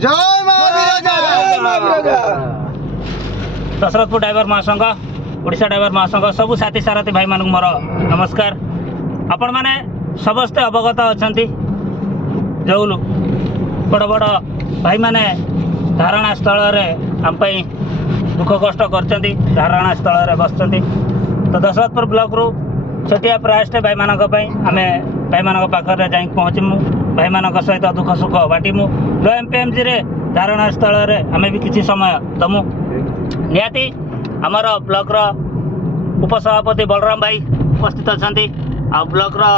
जय दशरथपुर ड्राइवर महासंघ ओडिशा ड्राइवर महासंघ सबू साथी सारथी भाई मान मोर नमस्कार। आपण मैंने समस्ते अवगत अच्छा जो बड़ बड़ भाई मैंने धारणा स्थल आम दुख कष्ट कर धारणा स्थल बस तो दशरथपुर ब्लॉक रु छोटिया प्रयास भाई मान आम भाई मान पाखे जा पहुँचमु भाई मान सहित दुख सुख बांटमु जो एमपीएमसी रे धारणा स्थल आम भी किसी समय दमु निहाती आमर ब्लॉक रो उपसभापति बलराम भाई उपस्थित अच्छा आ ब्लॉक रो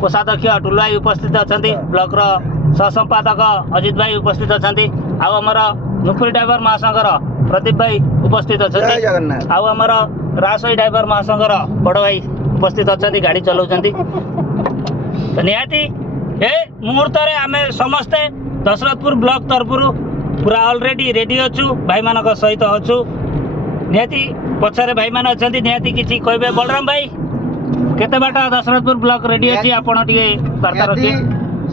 कोषाध्यक्ष टुलु भाई उपस्थित अच्छा ब्लॉक रो सहसंपादक अजित भाई उपस्थित अच्छा आमर नुपुरी ड्राइवर महासंघर प्रदीप भाई उपस्थित अच्छा आमर रासोई ड्राइवर महासंघर बड़ भाई उपस्थित अच्छा गाड़ी चलाउछंती तो निहाती ए मुहूर्त आम समस्ते दशरथपुर ब्लॉक तरफ पूरा ऑलरेडी रेडी अच्छु भाई मान सहित अच्छु निहाती पछारे भाई मान अच्छा निहाती किसी कहबे बलराम भाई केते बाट दशरथपुर ब्लॉक रेडी अच्छी आपण टिके वार्ता रखी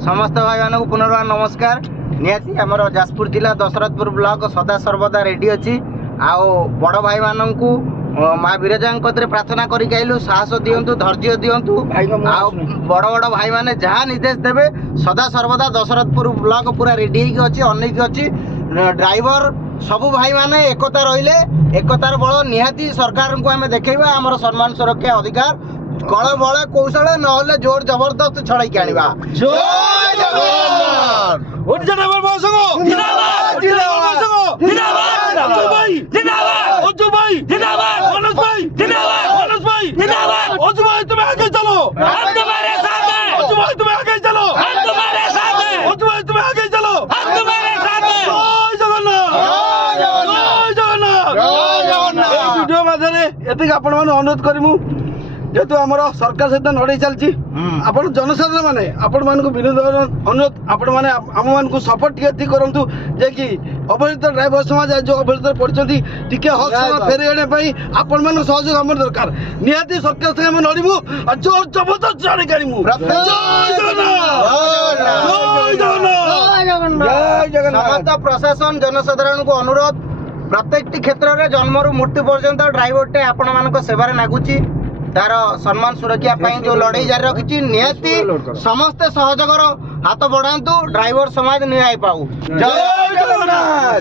समस्त भाई मान पुनर्वार नमस्कार। निहाती आमर जाजपुर जिला दशरथपुर ब्लॉक सदा सर्वदा रेडी अच्छी आओ बड़ भाई मानू माँ विरजा प्रार्थना करूँ साहस दिंतु धैर्य दिंतु बड़ बड़ भाई मैंने जहाँ निर्देश देवे सदा सर्वदा दशरथपुर ब्लॉक पूरा रेडी अच्छी अनेक अच्छी ड्राइवर सबू भाई मैंने एकता रहिले एकतार बल निहाती सरकार को आम देखा आमर सम्मान सुरक्षा अधिकार कल बल कौशल ना जोर जबरदस्त छड़ाई आनिबा। अनुरोध करमु जेहेतु आम सरकार सहित लड़ाई चलती आप जनसाधारण मैंने आपण मान विनोद अनुरोध आपण मैंने आम मान सपोर्ट टी करूँ जे कि अवहेलित ड्राइवर समाज जो अवहेलित पड़ती टे हक फेरे आने आपण मान सहयोग आम दरकार निहाती सरकार संगे आम लड़ू और जोर जबरदस्त जाने काढ़ू। समस्त प्रशासन जनसाधारण को अनुरोध प्रत्येक क्षेत्र में जन्मरू मृत्यु पर्यंत ड्राइवर टे आपण मान सेवार नागुची तार सम्मान सुरक्षा जो लड़ाई जारी रखी निहाती समस्ते सहयोगर हाथ बढ़ातु ड्राइवर समाज न्याय पाऊ।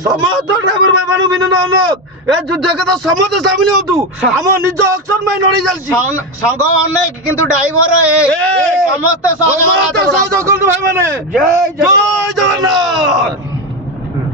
समस्त ड्राइवर भाई मान विनोद अनुरोध ए युद्ध के तो समस्त सामिल होतु हम निज अक्षर में लड़ाई चलसी संघ अनेक किंतु ड्राइवर एक समस्त सहयोग भाई माने जय